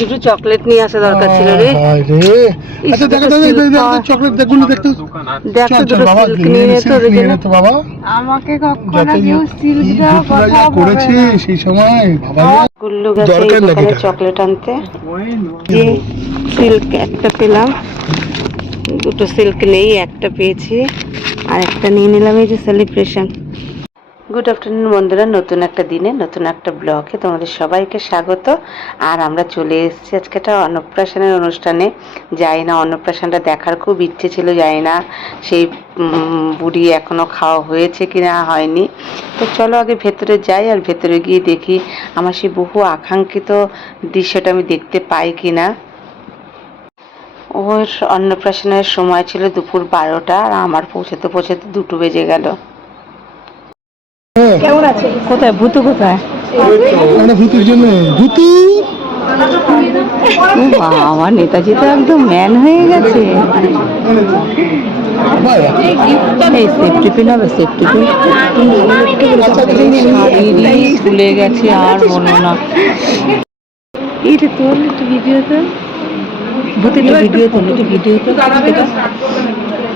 দুটো চকলেট নিয়ে আসা দরকার ছিল রে। আচ্ছা দেখো দুটো দেখো দেখো চকলেট দেখুন দেখতে দেখ দুটো সিল্ক নিয়ে নিয়ে নে নে তো silk নিয়ে বাবা। আমাকে কখনো কেউ সিল্ক দেওয়া কথা করেছে। সেই সময় বাবা। গুল্লু গেছে দোকানে চকলেট আনতে। যে সিল্ক একটা পেলাম দুটো সিল্ক নেই একটা পেয়েছি। আর একটা নিয়ে নিলাম এই যে সেলিব্রেশন গুড আফটারনুন বন্ধুরা। নতুন একটা দিনে, নতুন একটা ব্লগে তোমাদের সবাইকে স্বাগত। আর আমরা চলে এসেছি আজকে একটা অন্নপ্রাশনের অনুষ্ঠানে। যাই না, অন্নপ্রাশনটা দেখার খুব ইচ্ছে ছিল যাই না সেই বুড়ি এখনও খাওয়া হয়েছে কি না হয়নি। তো চলো আগে ভেতরে যাই আর ভেতরে গিয়ে দেখি আমার সেই বহু আকাঙ্ক্ষিত দৃশ্যটা আমি দেখতে পাই কি না ওর অন্নপ্রাশনের সময় ছিল দুপুর বারোটা, আর আমার পৌঁছাতে পৌঁছাতে দুটো বেজে গেল। কেমন আছে? কোথায়? ভূতু কোথায়? আমরা ভূতের জন্য। ভূতু! ও বাবা নেতাজি তো একদম ম্যান হয়ে গেছে। বাবা, এই সেফটি পিন হবে সেফটি পিন শাড়ি খুলে গেছে আর বলো না। এটা তোর একটু ভিডিও তো? ভূতের ভিডিও তো? ভিডিও তো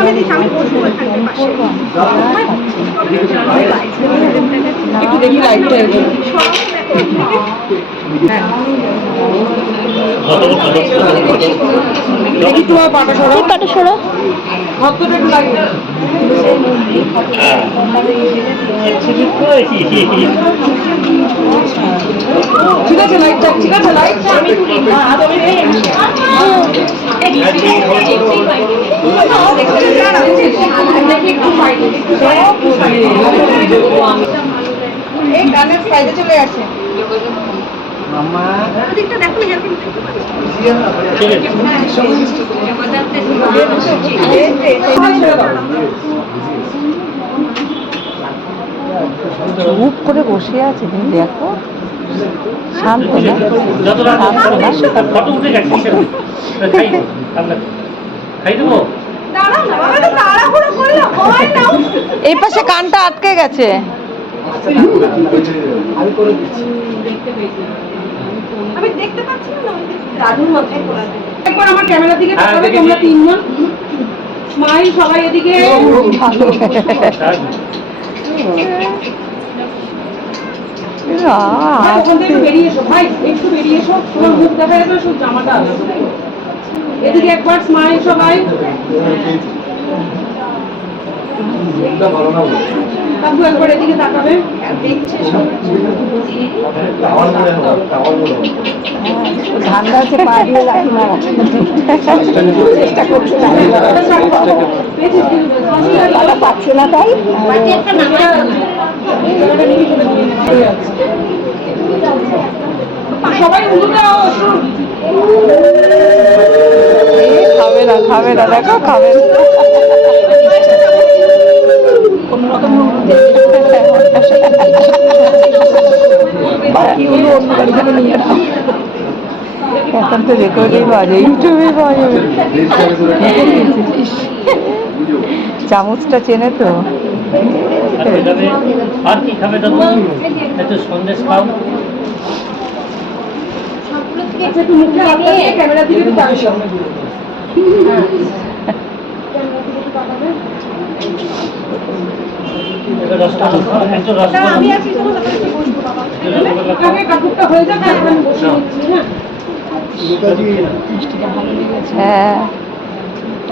আমি দিচ্ছি, আমি বসবো এখানে পাশে। একটু দেখি লাইটটা। দেখি তোমার পাটা সরো পাটা সরো ভক্তটা একটু লাইটটা ঠিক আছে লাইটটা ঠিক আছে লাইটটা আমি তুলি। এই গানের সাইডে চলে আসে। চুপ করে বসে আছে তুমি দেখো। শান্ত না? না? খাই দেবো। এই পাশে কানটা আটকে গেছে। আমি দেখতে পাচ্ছি না দাদুর মাথায় একবার আমার ক্যামেরা দিকে হ্যাঁ, তাকাবে তোমরা তিনজন। স্মাইল সবাই এদিকে। ভাই, ওখান থেকে একটু বেরিয়ে এসো। ভাই একটু বেরিয়ে এসো। তোমার মুখ দেখা যাবে শুধু জামাটা আছে এদিকে একবার স্মাইল সবাই। কাকু একবার এদিকে তাকাবে। দেখছে ধান্দা আছে পা রাখি মারা চেষ্টা করছে দাদা পাচ্ছে না তাই? সবাই উল্টা খাবে না খাবে না, দেখো খাবে থেকে। এখন তো রেকর্ডেই বাজে, ইউটিউবে বাজে। চামচটা চেনে তো। এটাতে আর কি খাবে একটু সন্দেশ মুখে ক্যামেরা দিয়ে হ্যাঁ একটু চাটনি দিয়ে দাও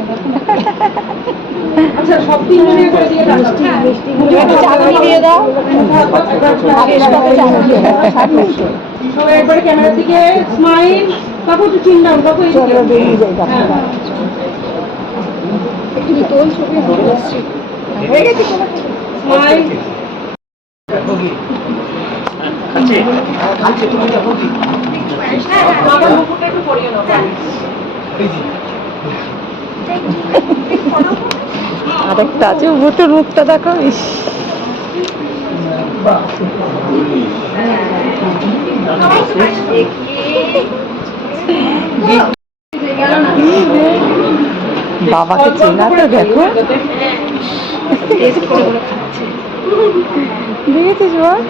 সবাই একবার ক্যামেরার দিকে স্মাইল কাকু একটু চিন ডাউন কাকু গেছে খাচ্ছে মুকুটটা একটু পরিয়ে নাও আরেকটা আছে ভুতুর মুখটা দেখো ইস। বাবাকে চেনা তো দেখো। দেখেছিস বল?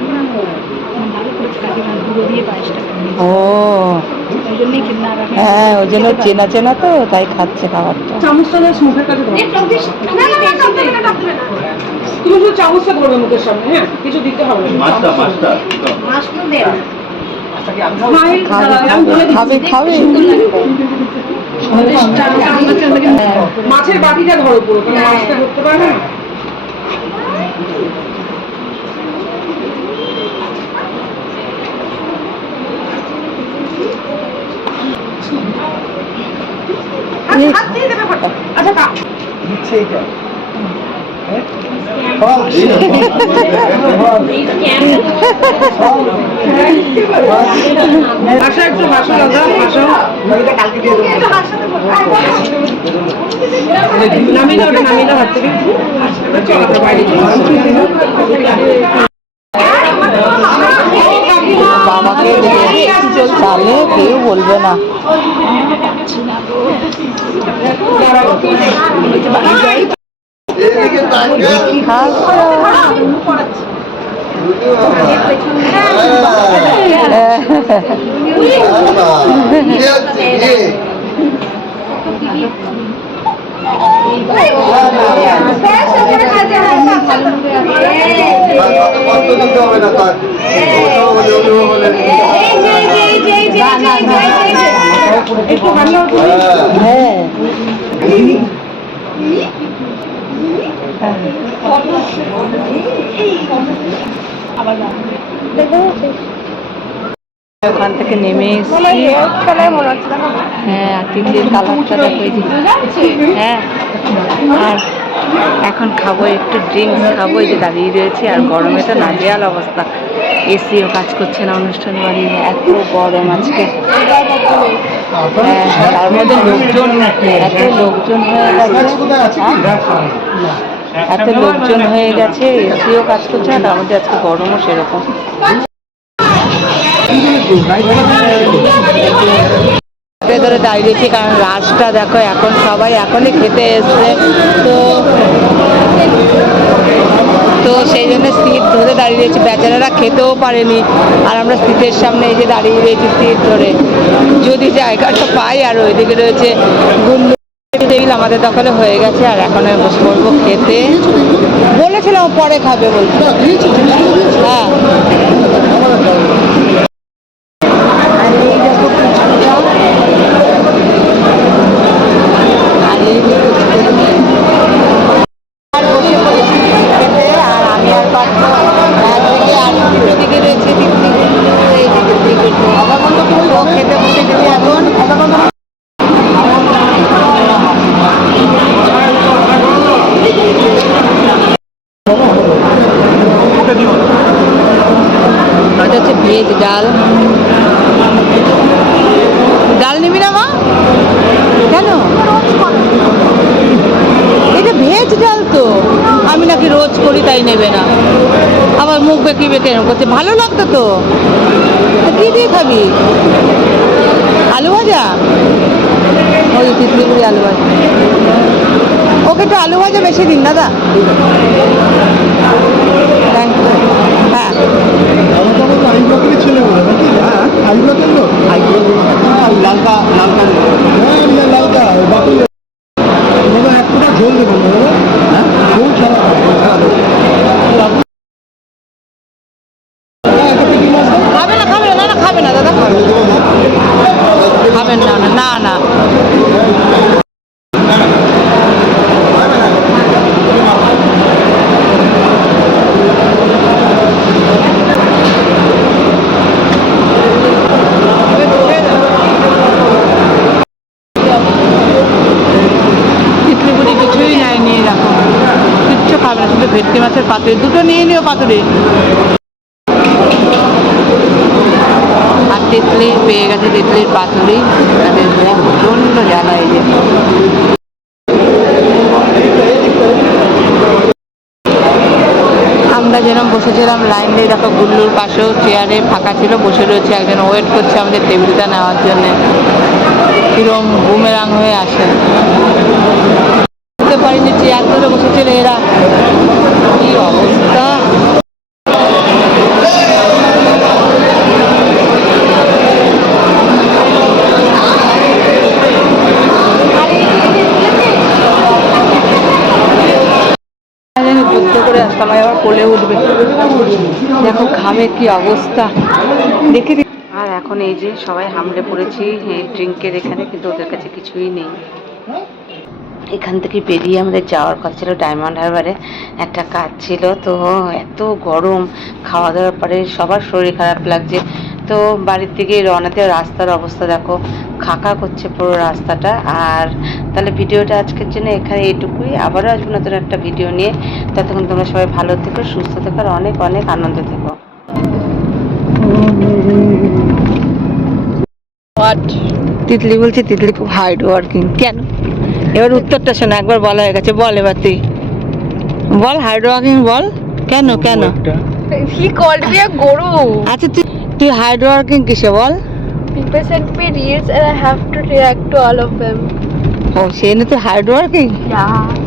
ও। হ্যাঁ ওই জন্য চেনা চেনা তো তাই খাচ্ছে খাবারটা। চামচটা মুখের কাছে তুমি শুধু চামচটা ধরবে মুখের সামনে হ্যাঁ? কিছু দিতে হবে। মাছটা মাছটা। খাবে। খাবে মাছের বাটিটা ধরো পুরো মাছটা ধরতে পারবে না আচ্ছা কা- হাসা একটু হাসো দাদা হাসো নামিয়ে দাও ওটা নামিয়ে দাও হাত থেকে। চলো বাইরে বাবাকে দেখে চালে কেউ বলবে না একটু হাসো হ্যাঁ ওখান থেকে নেমে এসেছি। হ্ঁ আর তিনটের কালারটা দেখো হ্যাঁ আর এখন খাব একটু ড্রিঙ্কস খাব, এই যে দাঁড়িয়ে রয়েছে আর গরমে তো নাজেহাল অবস্থা। এসিও কাজ করছে না অনুষ্ঠান বাড়ির এত গরম আজকে। হ্যাঁ তার মধ্যে লোকজন এত লোকজন হয়ে গেছে। হ্যাঁ? এত লোকজন হয়ে গেছে, এসিও কাজ করছে না, তার মধ্যে আজকে গরমও সেরকম। ভেতরে দাঁড়িয়েছি কারণ রাসটা দেখো এখন সবাই এখনই খেতে এসছে। তো তো সেই জন্য সিট ধরে দাঁড়িয়ে রয়েছি। বেচারারা খেতেও পারেনি। আর আমরা সিটের সামনে এই যে দাঁড়িয়ে রয়েছি সিট ধরে। যদি জায়গাটা পাই, আর ওইদিকে রয়েছে গুন্ডু টেবিল আমাদের দখলে হয়ে গেছে। আর এখন আমি বসে পড়ব খেতে। বলেছিলাম পরে খাবে বলছে। হ্যাঁ। এটা হচ্ছে ভেজ ডাল ডাল নিবি না মা কেন এটা ভেজ ডাল তো। আমি নাকি রোজ করি, তাই নেবে না। আবার মুখ বেঁকে বেঁকে করছে। ভালো লাগতো তো। কি দিয়ে খাবি? আলু ভাজা? ওই তিতলিপুরি আলু ভাজা। ওকে একটু আলু ভাজা বেশি দিন, দাদা। হ্যাঁ। লালকা লালকা লালকা ঝোল না দাদা হ্যাঁ ঝোল ছাড়া হ্যাঁ, একটা পেটি মাছ দাও। খাবে না খাবে না না না খাবে না দাদা খাবেন না না না না তিতলিপুরি কিছুই নাই নিয়ে রাখো কিচ্ছু খাবে না শুধু ভেটকি মাছের পাতুরি, দুটো নিয়ে নিও পাতুরি। আর তিতলি পেয়ে গেছে তিতলির পাতুরি। তাদের প্রচণ্ড জ্বালা এই যে। আমরা যেরকম বসেছিলাম লাইন দিয়ে, দেখো গুল্লুর পাশেও চেয়ারে ফাঁকা ছিল, বসে রয়েছে একজন ওয়েট করছে আমাদের টেবিলটা নেওয়ার জন্য। কিরম বুমেরাং হয়ে আসে। বুঝতে পারিনি চেয়ার ধরে বসেছিল এরা। যুদ্ধ করে আসতাম আবার কোলে উঠবে। দেখো ঘামের কি অবস্থা। দেখে আর এখন এই যে সবাই হামলে পড়েছি ড্রিঙ্কের এখানে, কিন্তু ওদের কাছে কিছুই নেই। এখান থেকে বেরিয়ে আমাদের যাওয়ার কথা ছিল ডায়মন্ড হারবারে। একটা কাজ ছিল তো এত গরম খাওয়া দাওয়ার পরে সবার শরীর খারাপ লাগছে। তো বাড়ির থেকে রওনাতে রাস্তার অবস্থা দেখো খাকা করছে পুরো রাস্তাটা। আর তাহলে ভিডিওটা আজকের জন্য এখানে এইটুকুই। আবারও আসব নতুন একটা ভিডিও নিয়ে। ততক্ষণ তোমরা সবাই ভালো থেকো সুস্থ থেকো আর অনেক অনেক আনন্দ থেকো। তিতলি বলছে তিতলি খুব হার্ড ওয়ার্কিং কেন? এবার উত্তরটা শোনা একবার বলা হয়ে গেছে বল এবার তুই। বল হার্ড ওয়ার্কিং বল। কেন কেন? হি কল্ড মি আ গরু? আচ্ছা তুই তুই হার্ড ওয়ার্কিং কিসে বল? People send me reels and I have to react to all of them. ও সে তুই হার্ড ওয়ার্কিং Yeah.